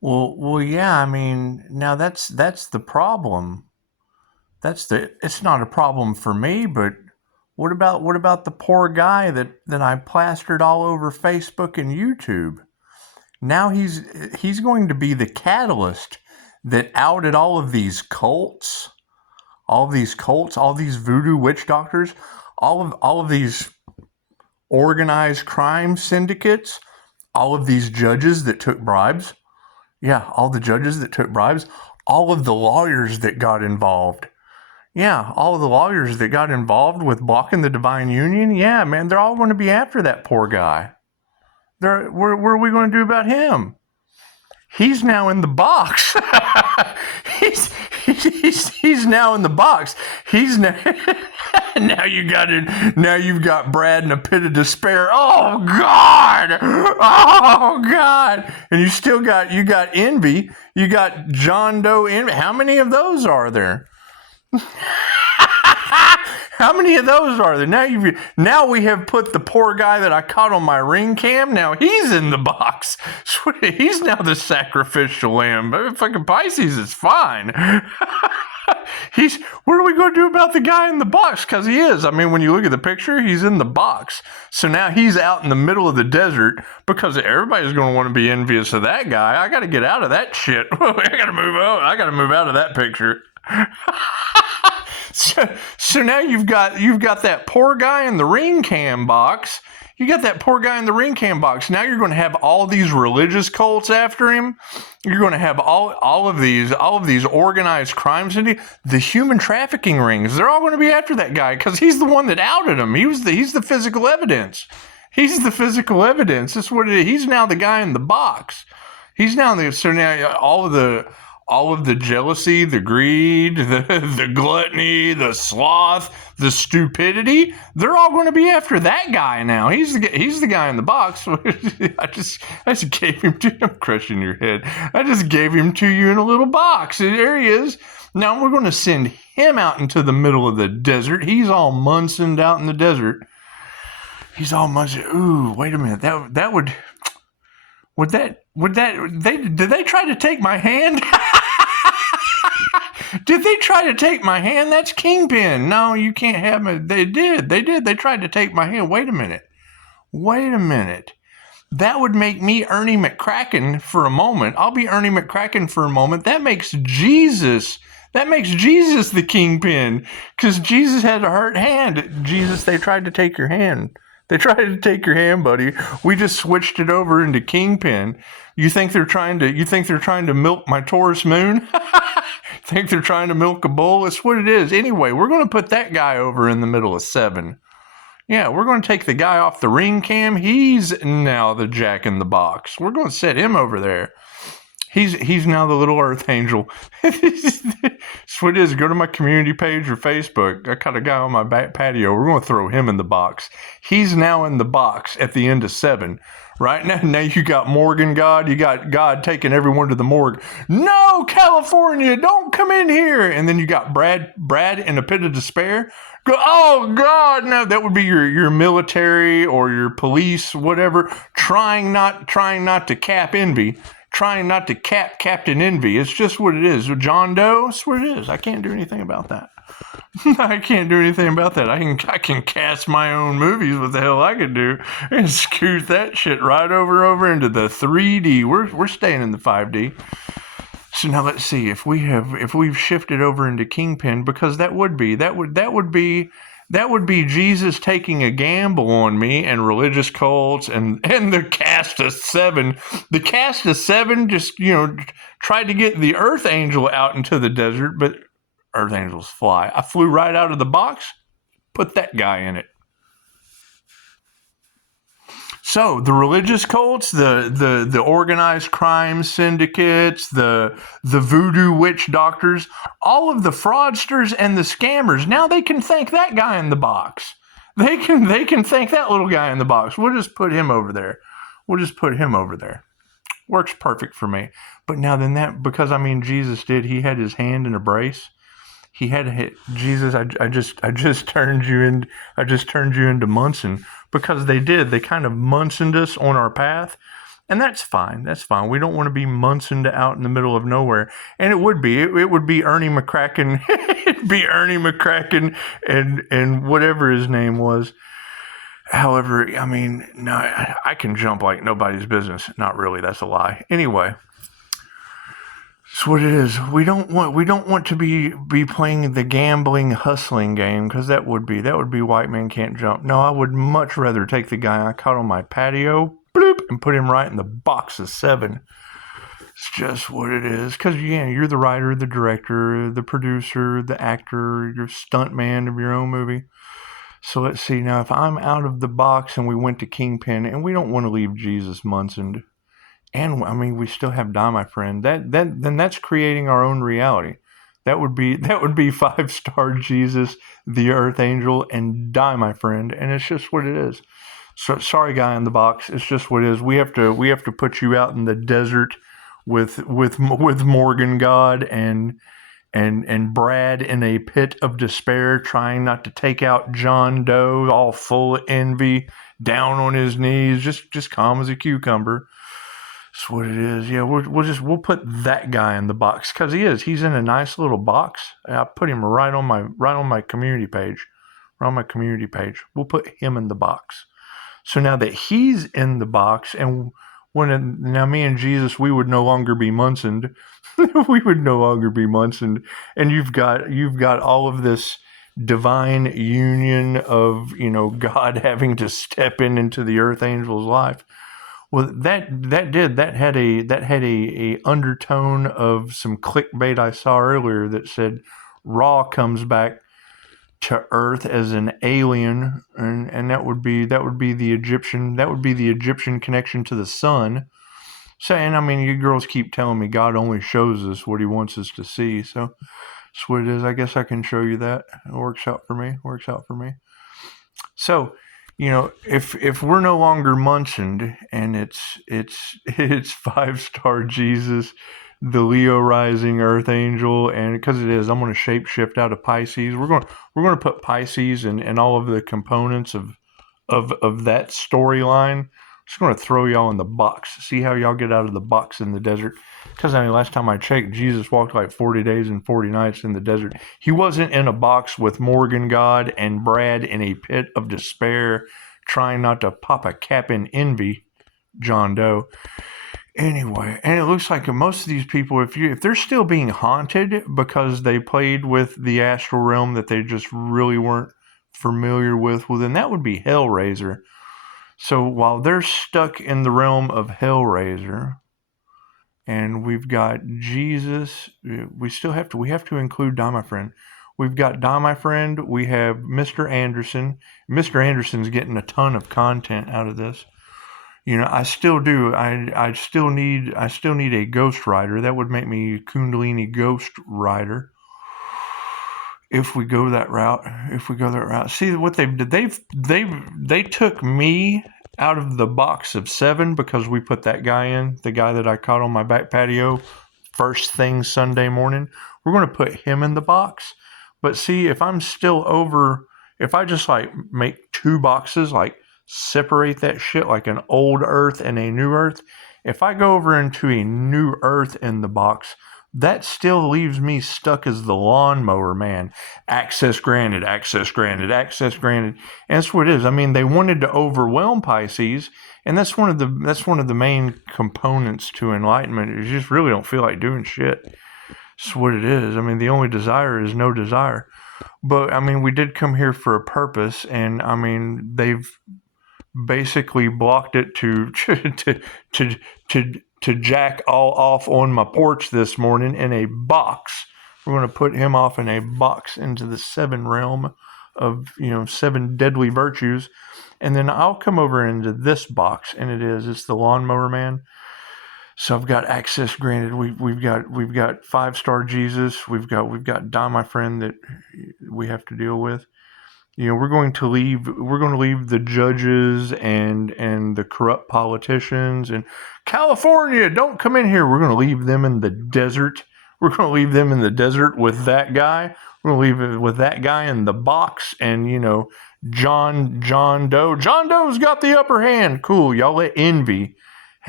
Well, yeah. I mean, now that's the problem. It's not a problem for me, but what about the poor guy that I plastered all over Facebook and YouTube? Now he's going to be the catalyst that outed all these voodoo witch doctors, all of these organized crime syndicates, all of these judges that took bribes. Yeah, all the judges that took bribes, all of the lawyers that got involved. Yeah, all of the lawyers that got involved with blocking the divine union. Yeah, man, they're all going to be after that poor guy. What are we going to do about him? He's now in the box. he's, he's now in the box. He's now, now you got it. Now you've got Brad in a pit of despair. Oh God! Oh God! And you got envy. You got John Doe envy. How many of those are there? How many of those are there? Now we have put the poor guy that I caught on my ring cam. Now he's in the box. He's now the sacrificial lamb. But fucking Pisces is fine. What are we going to do about the guy in the box? Because he is. I mean, when you look at the picture, he's in the box. So now he's out in the middle of the desert because everybody's going to want to be envious of that guy. I got to get out of that shit. I got to move out. I got to move out of that picture. So now you've got that poor guy in the ring cam box. You got that poor guy in the ring cam box. Now you're going to have all these religious cults after him. You're going to have all of these organized crimes and the human trafficking rings. They're all going to be after that guy because he's the one that outed him. He's the physical evidence. He's the physical evidence. That's what it is. He's now the guy in the box. So now all of the jealousy, the greed, the gluttony, the sloth, the stupidity, they're all going to be after that guy now. He's the guy in the box. I just gave him to you. I'm crushing your head. I just gave him to you in a little box. There he is. Now we're going to send him out into the middle of the desert. He's all munsoned out in the desert. He's all munsoned. Ooh, wait a minute. Did they try to take my hand? Did they try to take my hand? That's Kingpin. No, you can't have me. They did. They tried to take my hand. Wait a minute. That would make me Ernie McCracken for a moment. I'll be Ernie McCracken for a moment. That makes Jesus the Kingpin because Jesus had a hurt hand. Jesus, they tried to take your hand. They tried to take your hand, buddy. We just switched it over into Kingpin. You think they're trying to milk my Taurus moon? Think they're trying to milk a bull? It's what it is. Anyway, we're going to put that guy over in the middle of 7. Yeah, we're going to take the guy off the ring cam. He's now the Jack in the Box. We're going to set him over there. He's now the little earth angel. That's what it is. Go to my community page or Facebook. I got a guy on my back patio. We're going to throw him in the box. He's now in the box at the end of 7. Right now you got Morgan God. You got God taking everyone to the morgue. No, California, don't come in here. And then you got Brad in a pit of despair. Go, oh God, no, that would be your military or your police, whatever, trying not to cap envy. Trying not to cap Captain Envy. It's just what it is. John Doe, that's what it is. I can't do anything about that. I can't do anything about that. I can cast my own movies. What the hell I can do? And scoot that shit right over into the 3D. We're staying in the 5D. So now let's see if we've shifted over into Kingpin, because that would be Jesus taking a gamble on me and religious cults and the cast of 7. The cast of 7 just, tried to get the Earth Angel out into the desert, but Earth Angels fly. I flew right out of the box, put that guy in it. So the religious cults, the organized crime syndicates, the voodoo witch doctors, all of the fraudsters and the scammers, now they can thank that guy in the box. They can thank that little guy in the box. We'll just put him over there. Works perfect for me. But now then because Jesus did, he had his hand in a brace. He had to hit Jesus. I just turned you into Munson, because they kind of Munsoned us on our path. And that's fine. That's fine. We don't want to be Munson out in the middle of nowhere. And it would be. It would be Ernie McCracken. It'd be Ernie McCracken and whatever his name was. However, I mean, no, I can jump like nobody's business. Not really. That's a lie. Anyway, that's what it is. We don't want to be playing the gambling, hustling game, because that would be white man can't jump. No, I would much rather take the guy I caught on my patio, bloop, and put him right in the box of 7. It's just what it is. Because you're the writer, the director, the producer, the actor, you're stuntman of your own movie. So let's see now. If I'm out of the box and we went to Kingpin, and we don't want to leave Jesus Munson. And I mean, we still have Die, My Friend. Then that's creating our own reality. That would be 5-star Jesus, the Earth Angel, and Die, My Friend. And it's just what it is. So sorry, guy in the box. It's just what it is. We have to put you out in the desert with Morgan God and Brad in a pit of despair, trying not to take out John Doe, all full of envy, down on his knees, just calm as a cucumber. That's what it is. Yeah, we'll put that guy in the box because he's in a nice little box. I put him right on my community page. Right on my community page. We'll put him in the box. So now that he's in the box, and now me and Jesus, we would no longer be Munsoned. We would no longer be Munsoned. And you've got all of this divine union of, God having to step into the Earth Angel's life. Well, that had a undertone of some clickbait I saw earlier that said Ra comes back to Earth as an alien, and that would be the Egyptian connection to the sun. Saying, I mean, you girls keep telling me God only shows us what He wants us to see, so that's what it is. I guess I can show you that. It works out for me. So, if we're no longer Munson and it's 5-star Jesus, the Leo rising Earth Angel, and because it is, I'm going to shapeshift out of Pisces. We're going to put Pisces and all of the components of that storyline. Just going to throw y'all in the box. See how y'all get out of the box in the desert. Because last time I checked, Jesus walked like 40 days and 40 nights in the desert. He wasn't in a box with Morgan God and Brad in a pit of despair, trying not to pop a cap in envy, John Doe. Anyway, and it looks like most of these people, if they're still being haunted because they played with the astral realm that they just really weren't familiar with, well, then that would be Hellraiser. So while they're stuck in the realm of Hellraiser, and we've got Jesus, we have to include Die, My Friend. We've got Die, My Friend. We have Mr. Anderson. Mr. Anderson's getting a ton of content out of this. I still do. I still need a ghost rider. That would make me Kundalini Ghost Rider. If we go that route. See what they did. They took me out of the box of 7 because we put that guy in, the guy that I caught on my back patio first thing Sunday morning. We're going to put him in the box. But see, if I'm still over, if I just make 2 boxes, separate that shit like an old Earth and a new Earth. If I go over into a new Earth in the box, that still leaves me stuck as the lawnmower man. Access granted. And that's what it is. I mean, they wanted to overwhelm Pisces, and that's one of the main components to enlightenment. You just really don't feel like doing shit. That's what it is. I mean, the only desire is no desire. But I mean, we did come here for a purpose, and I mean, they've basically blocked it to Jack all off on my porch this morning in a box. We're going to put him off in a box into the 7 realm of 7 deadly virtues, and then I'll come over into this box, and it's the lawnmower man. So I've got access granted. We've got 5-star Jesus. We've got Die, My Friend that we have to deal with. We're going to leave the judges and the corrupt politicians and California, don't come in here. We're going to leave them in the desert. We're going to leave them in the desert with that guy. We're going to leave it with that guy in the box, and John Doe. John Doe's got the upper hand. Cool. Y'all let envy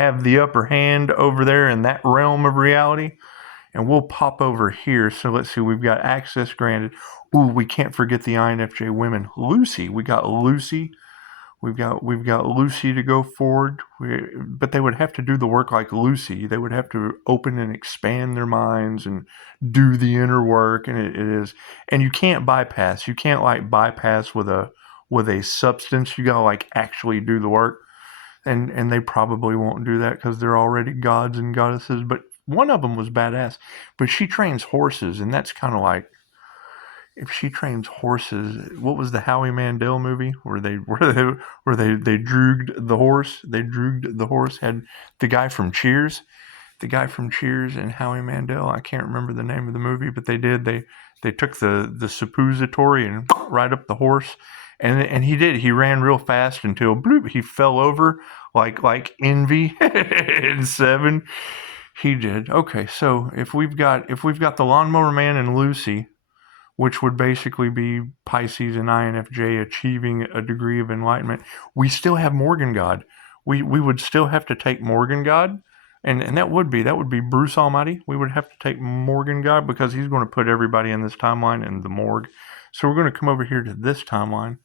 have the upper hand over there in that realm of reality. And we'll pop over here. So let's see, we've got access granted. Ooh, we can't forget the INFJ women. Lucy, we got Lucy. We've got Lucy to go forward. But they would have to do the work like Lucy. They would have to open and expand their minds and do the inner work. And it is, and you can't bypass. You can't like bypass with a substance. You gotta like actually do the work. And they probably won't do that because they're already gods and goddesses. But one of them was badass. But she trains horses, and that's kind of like, if she trains horses, what was the Howie Mandel movie where they drooged the horse? They drooged the horse. Had the guy from Cheers, and Howie Mandel. I can't remember the name of the movie, but they did. They took the suppository and right up the horse. And he did. He ran real fast until bloop, he fell over like Envy in 7. He did. Okay, so if we've got the Lawnmower Man and Lucy, which would basically be Pisces and INFJ achieving a degree of enlightenment, we still have Morgan God. We would still have to take Morgan God, and that would be Bruce Almighty. We would have to take Morgan God because he's going to put everybody in this timeline in the morgue. So we're going to come over here to this timeline.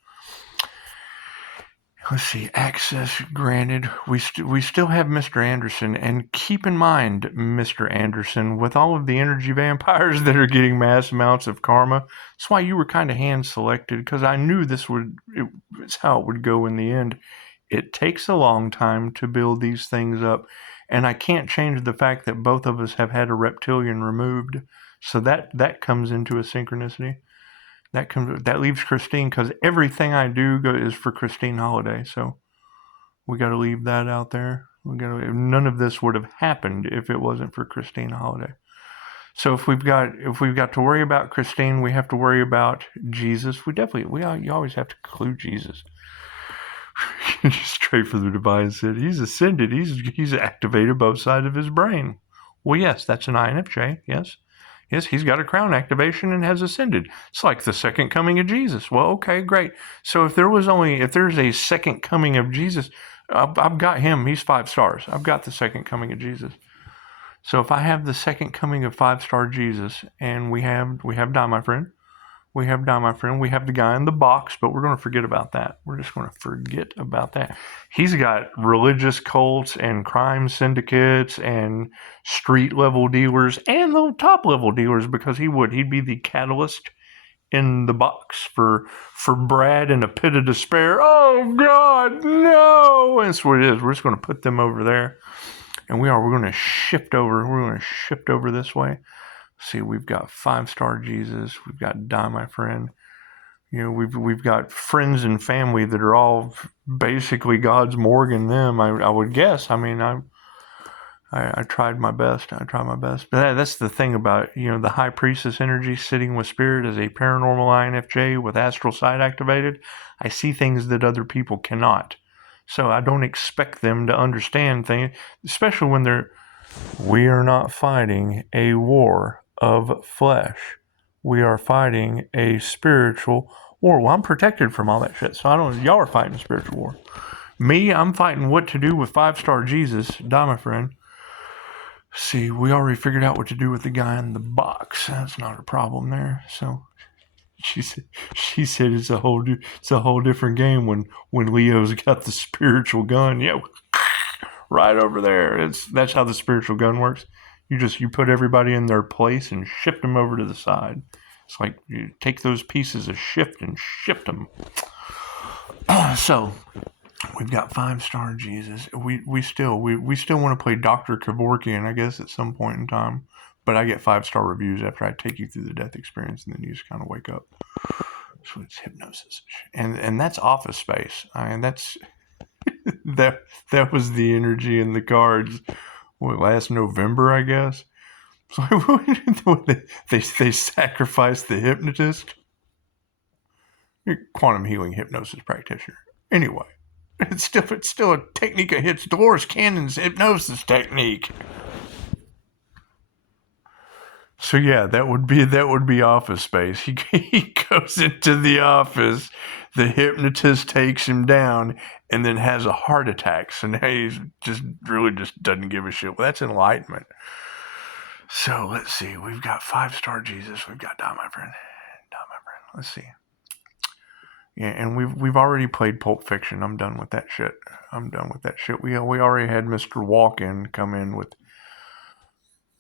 Let's see, access granted. We still have Mr. Anderson, and keep in mind, Mr. Anderson, with all of the energy vampires that are getting mass amounts of karma, that's why you were kind of hand-selected, because I knew it's how it would go in the end. It takes a long time to build these things up, and I can't change the fact that both of us have had a reptilian removed, so that comes into a synchronicity. That leaves Christine, because everything I do is for Christine Holiday. So we got to leave that out there. None of this would have happened if it wasn't for Christine Holiday. So if we've got to worry about Christine, we have to worry about Jesus. You always have to include Jesus. Straight for the divine said he's ascended. He's activated both sides of his brain. Well, yes, that's an INFJ. Yes, he's got a crown activation and has ascended. It's like the second coming of Jesus. Well, okay, great. So if there's a second coming of Jesus, I've got him. He's 5 stars. I've got the second coming of Jesus. So if I have the second coming of 5-star Jesus, and we have Die, my friend. We have the guy in the box, but we're going to forget about that. We're just going to forget about that. He's got religious cults and crime syndicates and street level dealers and the top level dealers, because he'd be the catalyst in the box for Brad in a pit of despair. Oh God, no! And that's what it is. We're just going to put them over there, and we're going to shift over. We're going to shift over this way. See, we've got 5-star Jesus. We've got Die, my friend. You know, we've got friends and family that are all basically God's Morgan. Them, I would guess. I mean, I tried my best. But that's the thing about, the High Priestess energy sitting with Spirit as a paranormal INFJ with astral sight activated. I see things that other people cannot. So I don't expect them to understand things, especially when we are not fighting a war of flesh. We are fighting a spiritual war. Well, I'm protected from all that shit, so y'all are fighting a spiritual war. Me, I'm fighting what to do with 5-star Jesus. Die, my friend. See, we already figured out what to do with the guy in the box. That's not a problem there. So she said it's a whole different game when Leo's got the spiritual gun. Yeah, right over there. That's how the spiritual gun works. You put everybody in their place and shift them over to the side. It's like you take those pieces of shift and shift them. So we've got 5-star Jesus. We still want to play Dr. Kevorkian, I guess, at some point in time. But I get 5-star reviews after I take you through the death experience, and then you just kind of wake up. So it's hypnosis, and that's Office Space. I mean, that's that was the energy in the cards. Last November, I guess. So they sacrificed the hypnotist. Quantum healing hypnosis practitioner. Anyway, it's still a technique that hits Dolores Cannon's hypnosis technique. So yeah, that would be Office Space. He goes into the office, the hypnotist takes him down, and then has a heart attack. So now he's just doesn't give a shit. Well, that's enlightenment. So let's see. We've got 5-star Jesus. We've got my friend. Let's see. Yeah, and we've already played Pulp Fiction. I'm done with that shit. We already had Mr. Walken come in with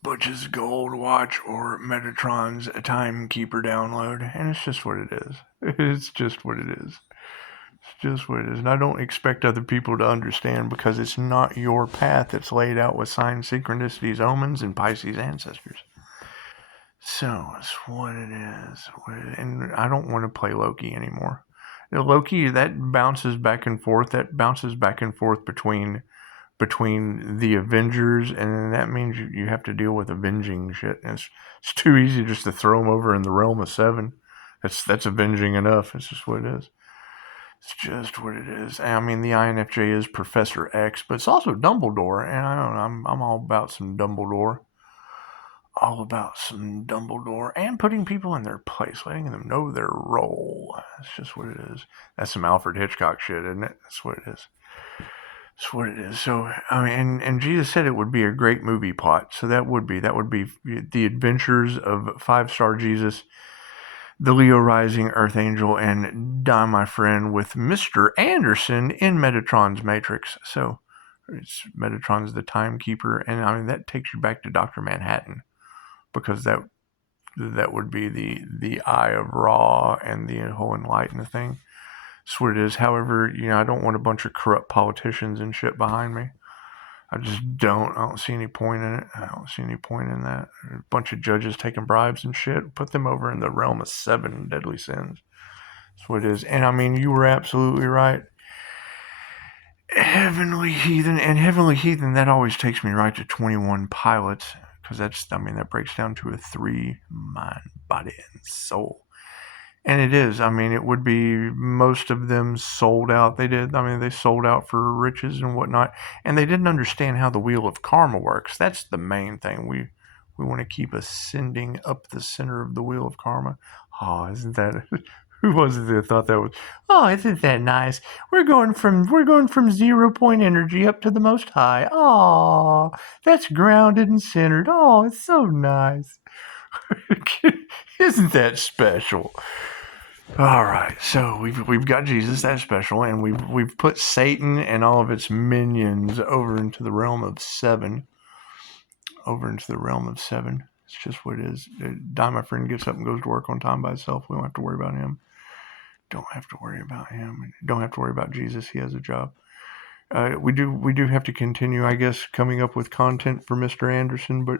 Butch's Gold Watch or Metatron's Timekeeper download, and it's just what it is. It's just what it is. It's just what it is. And I don't expect other people to understand because it's not your path. It's laid out with signs, synchronicities, omens, and Pisces ancestors. So it's what it is. And I don't want to play Loki anymore. Loki, that bounces back and forth. Between the Avengers, and that means you have to deal with avenging shit. And it's too easy just to throw them over in the realm of 7. That's avenging enough. It's just what it is. It's just what it is. I mean, the INFJ is Professor X, but it's also Dumbledore, and I don't know. I'm all about some Dumbledore. And putting people in their place, letting them know their role. That's just what it is. That's some Alfred Hitchcock shit, isn't it? That's what it is. That's what it is. So, I mean, and Jesus said it would be a great movie plot. So that would be the adventures of 5-star Jesus, the Leo rising Earth Angel, and Die My Friend with Mr. Anderson in Metatron's Matrix. So Metatron's the timekeeper, and I mean that takes you back to Dr. Manhattan, because that would be the Eye of Ra and the whole enlightenment thing. That's what it is. However, I don't want a bunch of corrupt politicians and shit behind me. I just don't. I don't see any point in it. I don't see any point in that. A bunch of judges taking bribes and shit. Put them over in the realm of 7 deadly sins. That's what it is. And I mean, you were absolutely right. Heavenly Heathen, that always takes me right to 21 Pilots. Because that breaks down to a 3: mind, body, and soul. And it is. I mean, it would be most of them sold out. They sold out for riches and whatnot. And they didn't understand how the wheel of karma works. That's the main thing. We want to keep ascending up the center of the wheel of karma. Oh, isn't that... Who was it that thought that was... Oh, isn't that nice? We're going from 0 point energy up to the most high. Oh, that's grounded and centered. Oh, it's so nice. Isn't that special? All right, so we've got Jesus, that's special, and we've put Satan and all of its minions over into the realm of 7. It's just what it is. Die My Friend gets up and goes to work on time by himself. We don't have to worry about him. Don't have to worry about him. Don't have to worry about Jesus. He has a job. We do have to continue, I guess, coming up with content for Mr. Anderson, but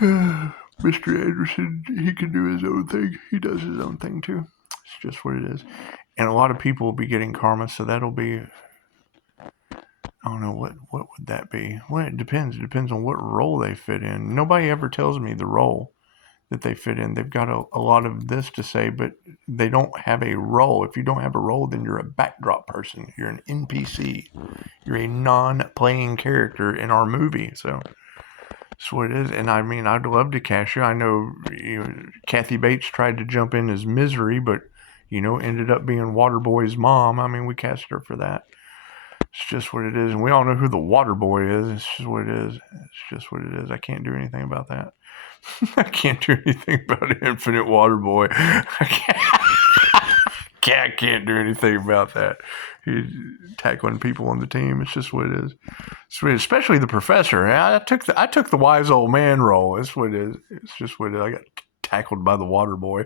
Mr. Anderson, he can do his own thing. He does his own thing too. It's just what it is. And a lot of people will be getting karma, so that'll be... I don't know, what would that be? Well, it depends. It depends on what role they fit in. Nobody ever tells me the role that they fit in. They've got a lot of this to say, but they don't have a role. If you don't have a role, then you're a backdrop person. You're an NPC. You're a non-playing character in our movie. So that's what it is. And I mean, I'd love to cast you. I know, Kathy Bates tried to jump in as Misery, but, ended up being Waterboy's mom. I mean, we cast her for that. It's just what it is. And we all know who the water boy is. It's just what it is. It's just what it is. I can't do anything about that. I can't do anything about Infinite Water Boy. I can't do anything about that. He's tackling people on the team. It's just what it is. Especially the professor. I took the wise old man role. It's what it is. It's just what it is. I got tackled by the water boy.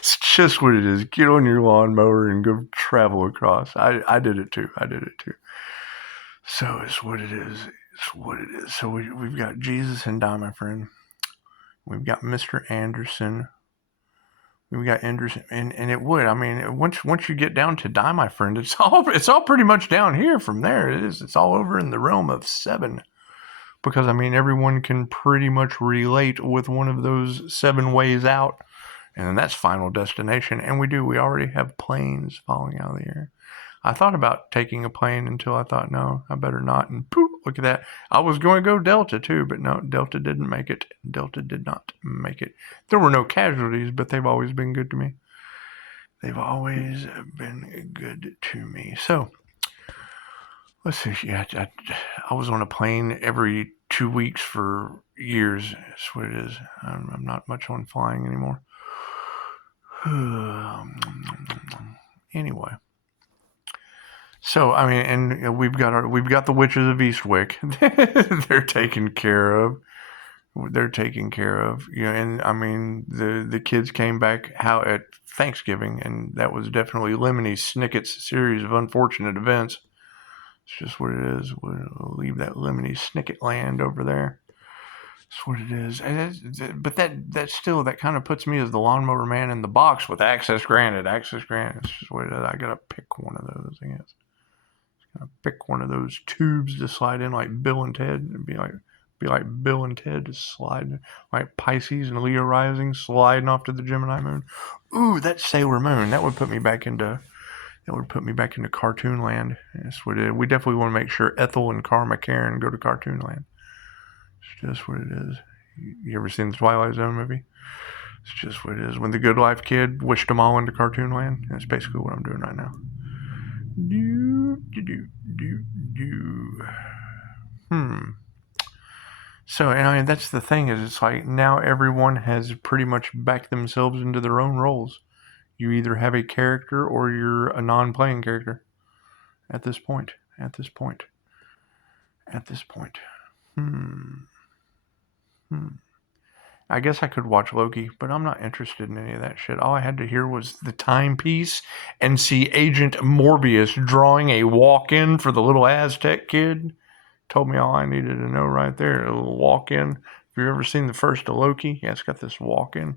It's just what it is. Get on your lawnmower and go travel across. I did it too. So it's what it is. It's what it is. So we've got Jesus and Die My Friend. We've got Mr. Anderson. We've got Anderson, and it would. I mean, once you get down to Die My Friend, it's all pretty much down here from there. It is. It's all over in the realm of 7. Because I mean, everyone can pretty much relate with one of those 7 ways out. And then that's Final Destination. And we already have planes falling out of the air. I thought about taking a plane until I thought, no, I better not. And poof, look at that. I was going to go Delta too, but no, Delta didn't make it. Delta did not make it. There were no casualties, but they've always been good to me. They've always been good to me. So, let's see. Yeah, I was on a plane every 2 weeks for years. That's what it is. I'm not much on flying anymore. Anyway. So I mean, and we've got the witches of Eastwick. They're taken care of. They're taken care of. You know, and I mean, the kids came back at Thanksgiving, and that was definitely Lemony Snicket's series of unfortunate events. It's just what it is. We'll leave that Lemony Snicket land over there. That's what it is. But that still, that kind of puts me as the lawnmower man in the box with access granted. Access granted. It's just what it is. I gotta pick one of those, I guess. Pick one of those tubes to slide in like Bill and Ted. It'd be like Bill and Ted to slide like Pisces and Leo rising sliding off to the Gemini moon. Ooh, that Sailor Moon. That would put me back into cartoon land. That's what it is. We definitely want to make sure Ethel and Karma Karen go to cartoon land. It's just what it is. You ever seen the Twilight Zone movie? It's just what it is. When the Good Life kid wished them all into cartoon land. That's basically what I'm doing right now. So, and I mean, that's the thing is, it's like now everyone has pretty much backed themselves into their own roles. You either have a character or you're a non-playing character. At this point. I guess I could watch Loki, but I'm not interested in any of that shit. All I had to hear was the timepiece and see Agent Morbius drawing a walk-in for the little Aztec kid. Told me all I needed to know right there. A little walk-in. Have you ever seen the first of Loki? Yeah, it's got this walk-in.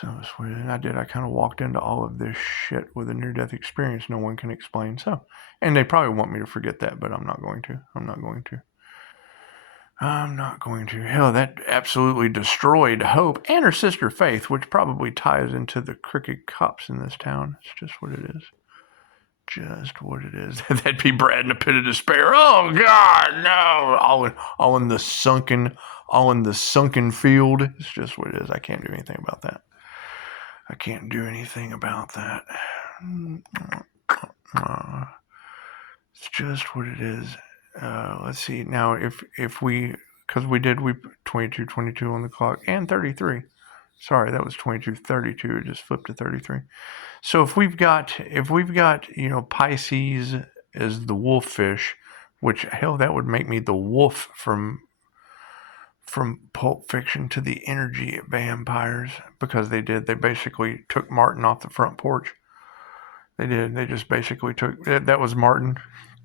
So sweet. And I did. I kind of walked into all of this shit with a near-death experience no one can explain. So, and they probably want me to forget that, but I'm not going to. Hell, that absolutely destroyed Hope and her sister Faith, which probably ties into the crooked cops in this town. It's just what it is. That'd be Brad in a pit of despair. Oh God, no! All in the sunken field. It's just what it is. I can't do anything about that. It's just what it is. Let's see. Now, if we 22, 22 on the clock and 33. Sorry, that was 22, 32. It just flipped to 33. So if we've got Pisces as the wolf fish, which hell, that would make me the wolf from Pulp Fiction to the energy vampires, because they basically took Martin off the front porch. They did. They just basically took that was Martin.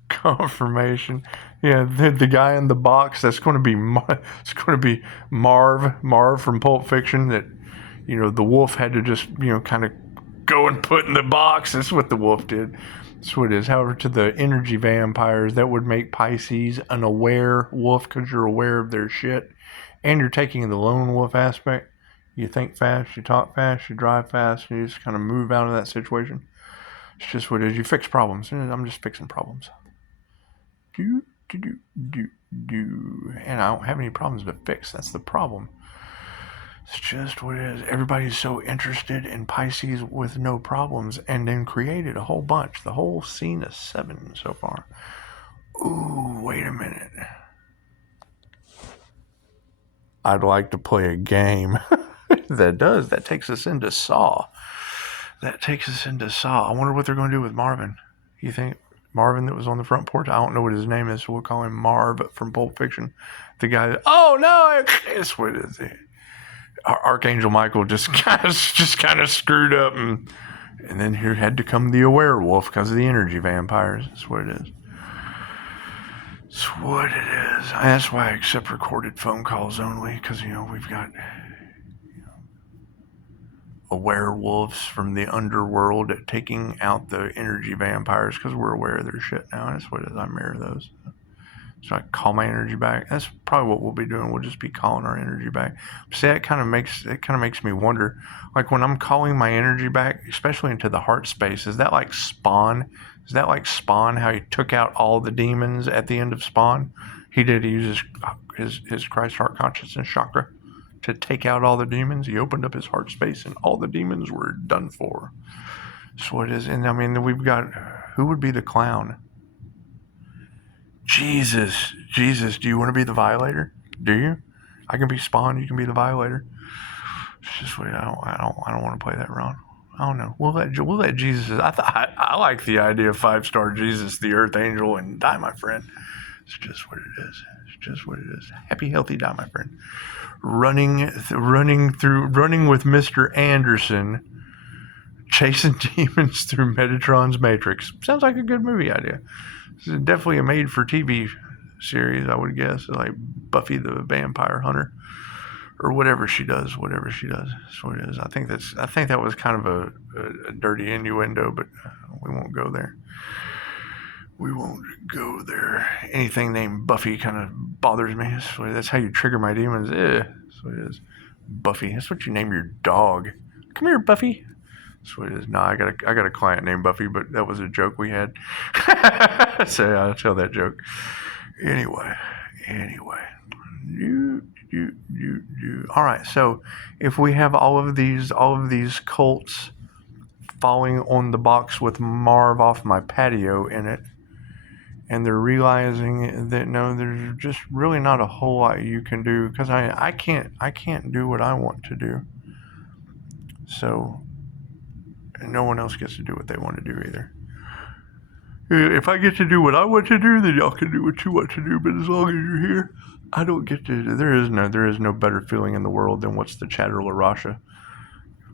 Confirmation. Yeah, the guy in the box. That's going to be Marv from Pulp Fiction. That the wolf had to just kind of go and put in the box. That's what the wolf did. That's what it is. However, to the energy vampires, that would make Pisces an aware wolf, because you're aware of their shit, and you're taking the lone wolf aspect. You think fast, you talk fast, you drive fast, and you just kind of move out of that situation. It's just what it is. You fix problems. I'm just fixing problems. And I don't have any problems to fix. That's the problem. It's just what it is. Everybody's so interested in Pisces with no problems, and then created a whole bunch. The whole scene is 7 so far. Ooh, wait a minute. I'd like to play a game. That takes us into Saw. I wonder what they're going to do with Marvin. You think Marvin that was on the front porch? I don't know what his name is, so we'll call him Marv from Pulp Fiction. The guy that, oh no, it's what it is. Archangel Michael just kind of screwed up, and then here had to come the aware wolf because of the energy vampires. That's what it is. That's why I accept recorded phone calls only, because we've got werewolves from the underworld taking out the energy vampires, because we're aware of their shit now. That's what it is. I mirror those. So I call my energy back. That's probably what we'll be doing. We'll just be calling our energy back. See, it kind of makes me wonder. Like when I'm calling my energy back, especially into the heart space, is that like Spawn? Is that like Spawn? How he took out all the demons at the end of Spawn? He did. He used his Christ heart consciousness chakra to take out all the demons. He opened up his heart space, and all the demons were done for. So it is. And I mean, we've got, who would be the clown? Jesus, do you want to be the violator? Do you? I can be Spawn. You can be the violator. It's just what I don't want to play that wrong. I don't know. We'll let Jesus. I like the idea of 5-star Jesus, the Earth Angel, and die, my friend. It's just what it is. It's just what it is. Happy, healthy, die, my friend. Running with Mr. Anderson, chasing demons through Metatron's Matrix. Sounds like a good movie idea. This is definitely a made-for-TV series, I would guess, like Buffy the Vampire Hunter, or whatever she does. That's what it is. I think that was kind of a dirty innuendo, but we won't go there. Anything named Buffy kind of bothers me. That's how you trigger my demons. That's what it is. Buffy. That's what you name your dog. Come here, Buffy. That's what it is. No, I got a client named Buffy, but that was a joke we had. So I'll tell that joke. Anyway. All right. So if we have all of these cults falling on the box with Marv off my patio in it, and they're realizing that no, there's just really not a whole lot you can do, because I can't do what I want to do. So no one else gets to do what they want to do either. If I get to do what I want to do, then y'all can do what you want to do. But as long as you're here, I don't get to. There is no better feeling in the world than what's the Chatter La Rasha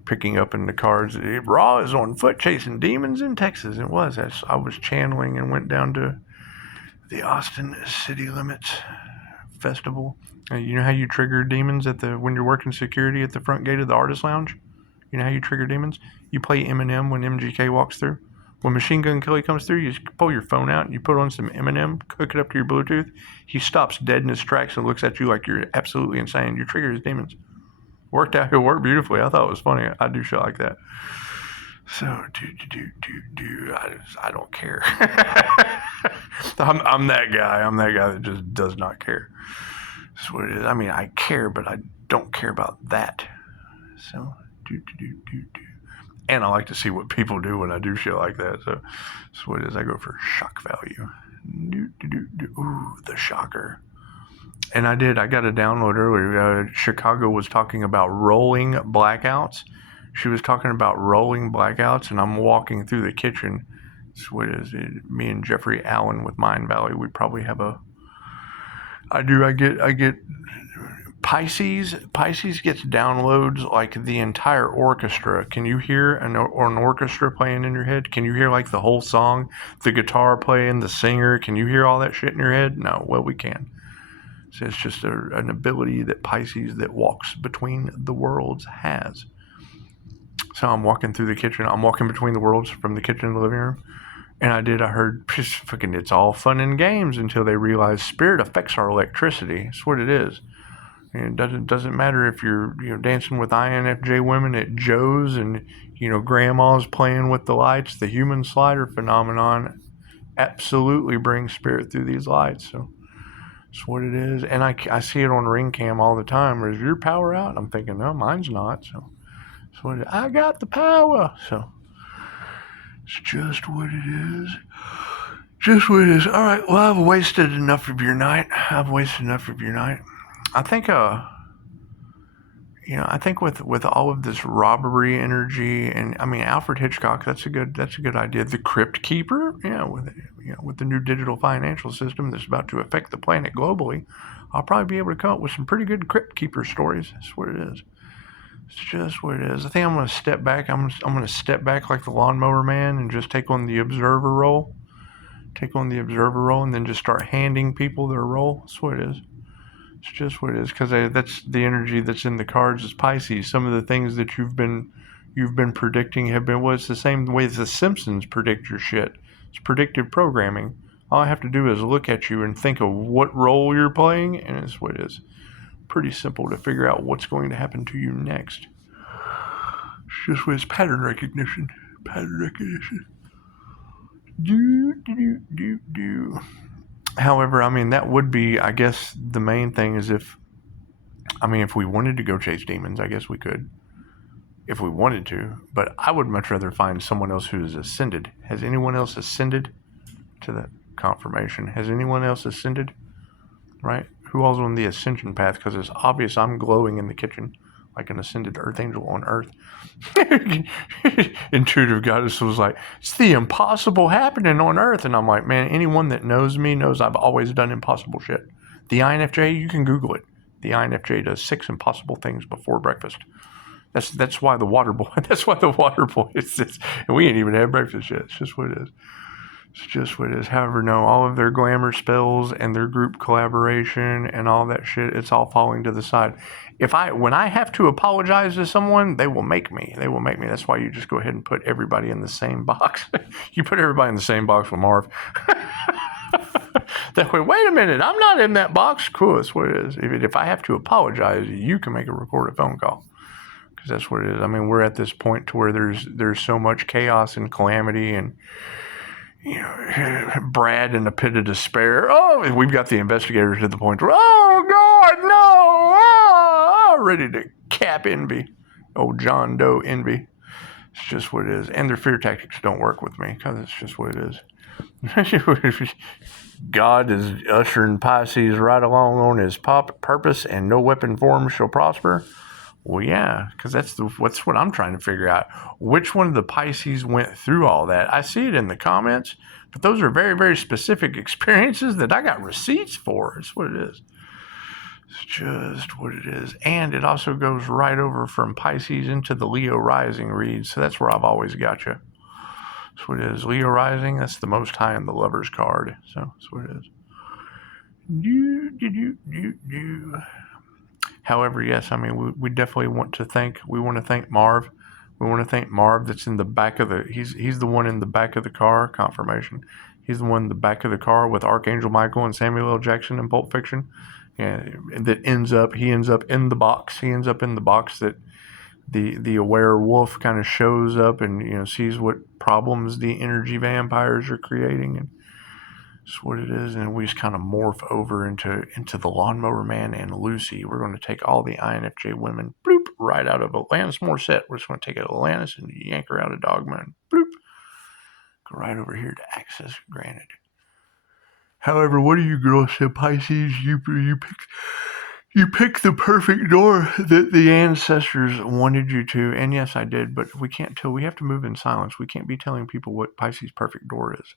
picking up in the cards. Raw is on foot chasing demons in Texas. It was. I was channeling and went down to the Austin City Limits Festival. You know how you trigger demons when you're working security at the front gate of the Artist Lounge? You know how you trigger demons? You play Eminem when MGK walks through. When Machine Gun Kelly comes through, you pull your phone out and you put on some Eminem, hook it up to your Bluetooth. He stops dead in his tracks and looks at you like you're absolutely insane. You trigger his demons. Worked out. It worked beautifully. I thought it was funny. I do shit like that. So, I don't care. I'm that guy. I'm that guy that just does not care. That's what it is. I mean, I care, but I don't care about that. So, and I like to see what people do when I do shit like that. So, that's what it is. I go for shock value. Ooh, the shocker. And I got a download earlier. Chicago was talking about rolling blackouts. She was talking about rolling blackouts, and I'm walking through the kitchen. That's what it is. Me and Jeffrey Allen with Mind Valley, we probably have I get Pisces gets downloads like the entire orchestra. Can you hear an orchestra playing in your head? Can you hear like the whole song, the guitar playing, the singer? Can you hear all that shit in your head? No. Well, we can. So it's just an ability that Pisces that walks between the worlds has. So I'm walking through the kitchen. I'm walking between the worlds from the kitchen to the living room. And I heard, it's all fun and games until they realize spirit affects our electricity. That's what it is. And it doesn't matter if you're dancing with INFJ women at Joe's and grandma's playing with the lights. The human slider phenomenon absolutely brings spirit through these lights. So that's what it is. And I see it on ring cam all the time. Is your power out? I'm thinking, no, mine's not. So that's what it is. I got the power. So it's just what it is. Just what it is. All right. Well, I've wasted enough of your night. I think I think with all of this robbery energy, and I mean Alfred Hitchcock, that's a good idea. The Crypt Keeper, with the new digital financial system that's about to affect the planet globally, I'll probably be able to come up with some pretty good Crypt Keeper stories. That's what it is. It's just what it is. I think I'm going to step back. I'm going to step back like the lawnmower man and just take on the observer role. And then just start handing people their role. That's what it is. It's just what it is, because that's the energy that's in the cards is Pisces. Some of the things that you've been predicting have been, it's the same way as the Simpsons predict your shit. It's predictive programming. All I have to do is look at you and think of what role you're playing, and it's what it is. Pretty simple to figure out what's going to happen to you next. It's just with pattern recognition. Pattern recognition. Do. However, I mean, that would be, I guess, the main thing is if we wanted to go chase demons, I guess we could. If we wanted to. But I would much rather find someone else who has ascended. Has anyone else ascended to that confirmation? Has anyone else ascended? Right? Who all's on the ascension path? Because it's obvious I'm glowing in the kitchen like an ascended earth angel on earth. Intuitive goddess was like, it's the impossible happening on earth. And I'm like, man, anyone that knows me knows I've always done impossible shit. The INFJ, you can Google it. The INFJ does 6 impossible things before breakfast. That's why the water boy. That's why the water boy is this. And we ain't even had breakfast yet. It's just what it is. It's just what it is. However, no, all of their glamour spells and their group collaboration and all that shit, it's all falling to the side. When I have to apologize to someone, they will make me. They will make me. That's why you just go ahead and put everybody in the same box. You put everybody in the same box with Marv. That way, wait a minute, I'm not in that box. Cool, that's what it is. If I have to apologize, you can make a recorded phone call. Because that's what it is. I mean, we're at this point to where there's so much chaos and calamity and, Brad in a pit of despair. Oh, we've got the investigators at the point where, oh, God, no, ready to cap envy. Old John Doe envy. It's just what it is. And their fear tactics don't work with me because it's just what it is. God is ushering Pisces right along on his purpose, and no weapon formed shall prosper. Well, yeah, because that's what I'm trying to figure out. Which one of the Pisces went through all that? I see it in the comments, but those are very, very specific experiences that I got receipts for. It's what it is. It's just what it is. And it also goes right over from Pisces into the Leo rising read. So that's where I've always got you. That's what it is. Leo rising, that's the most high in the Lover's card. So that's what it is. However, yes, I mean, we definitely want to thank Marv. We want to thank Marv that's in the back of he's the one in the back of the car, confirmation. He's the one in the back of the car with Archangel Michael and Samuel L. Jackson in Pulp Fiction. Yeah, he ends up in the box. He ends up in the box that the aware wolf kind of shows up and, sees what problems the energy vampires are creating, and that's what it is. And we just kind of morph over into the Lawnmower Man and Lucy. We're going to take all the INFJ women, bloop, right out of Alanis Morissette. We're just going to take Alanis and yank her out of Dogma and bloop, go right over here to access granted. However, what do you girls say, Pisces? You picked the perfect door that the ancestors wanted you to, and yes, I did. But we can't tell. We have to move in silence. We can't be telling people what Pisces' perfect door is.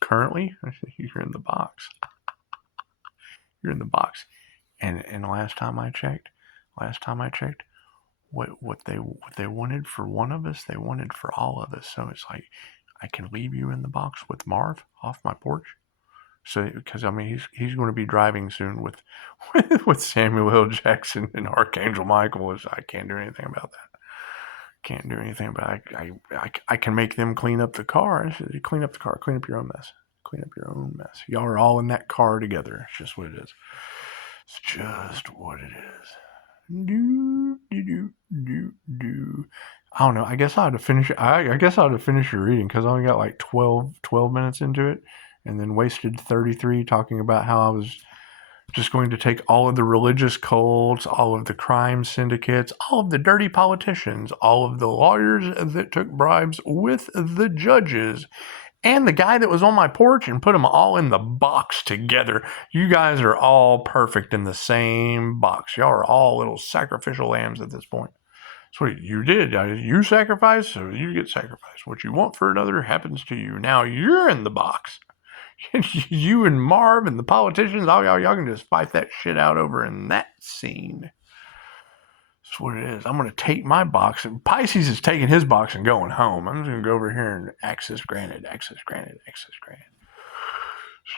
Currently, you're in the box. You're in the box. And last time I checked, what they wanted for one of us, they wanted for all of us. So it's like, I can leave you in the box with Marv off my porch. So, because I mean, he's going to be driving soon with Samuel L. Jackson and Archangel Michael. I can't do anything about that. Can't do anything about it. I can make them clean up the car. I said, clean up the car. Clean up your own mess. Clean up your own mess. Y'all are all in that car together. It's just what it is. It's just what it is. Do. I don't know. I guess I ought to finish it. I guess I ought to finish your reading because I only got like 12 minutes into it, and then wasted 33 talking about how I was just going to take all of the religious cults, all of the crime syndicates, all of the dirty politicians, all of the lawyers that took bribes with the judges, and the guy that was on my porch, and put them all in the box together. You guys are all perfect in the same box. Y'all are all little sacrificial lambs at this point. That's what you did. You sacrifice, so you get sacrificed. What you want for another happens to you. Now you're in the box. You and Marv and the politicians, all y'all can just fight that shit out over in that scene. That's what it is. I'm going to take my box. Pisces is taking his box and going home. I'm just going to go over here and access granted. It's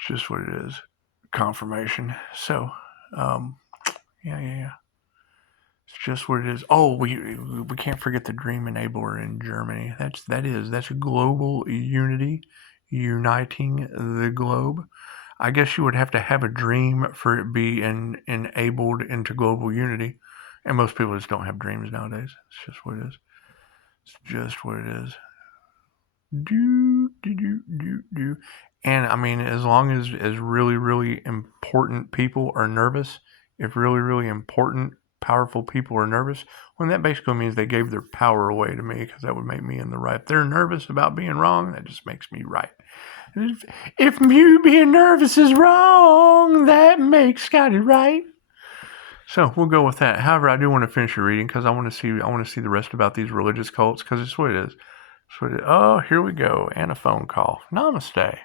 just what it is. Confirmation. So, yeah. It's just what it is. Oh, we can't forget the Dream Enabler in Germany. That's global unity uniting the globe. I guess you would have to have a dream for it be enabled into global unity. And most people just don't have dreams nowadays. It's just what it is. It's just what it is. Do. And I mean, as long as really, really important people are nervous, if really, really important, powerful people are nervous, well, that basically means they gave their power away to me, because that would make me in the right. If they're nervous about being wrong, that just makes me right. If you being nervous is wrong, that makes Scotty right. So we'll go with that. However, I do want to finish your reading, because I want to see the rest about these religious cults, because it's what it is. Oh, here we go. And a phone call. Namaste.